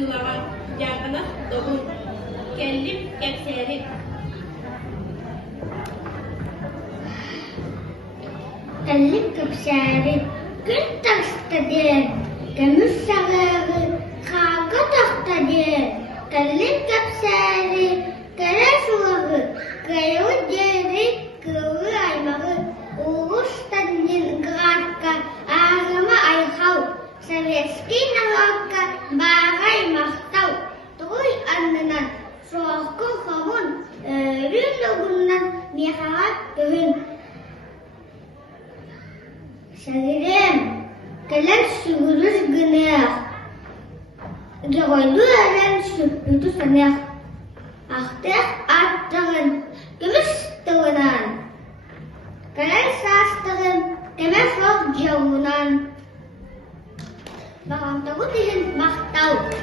тылаған яғына тобын келіп кепсеріп. Келіп кепсеріп, күн тақстадыр, көміс сағағы, қағы тақтадыр. Келіп кепсеріп, кәрі сулағы, кәрі дері, көрі аймағы, оғыш Сталинградқа, ағымы айқау, советский налогқа бағай мақтау, тұғый аннынан, соққы қауын, өрін ұғыннан меқаға көрін. Сәгірем, кәләр сүгіріс гінеқ, жоғайлы әрін сүппіті санеқ, ақтық аттығын, күміс тұғынан. Кәләр састығын, кәмәс оқ жауынан. Бағантағы деген мақтау.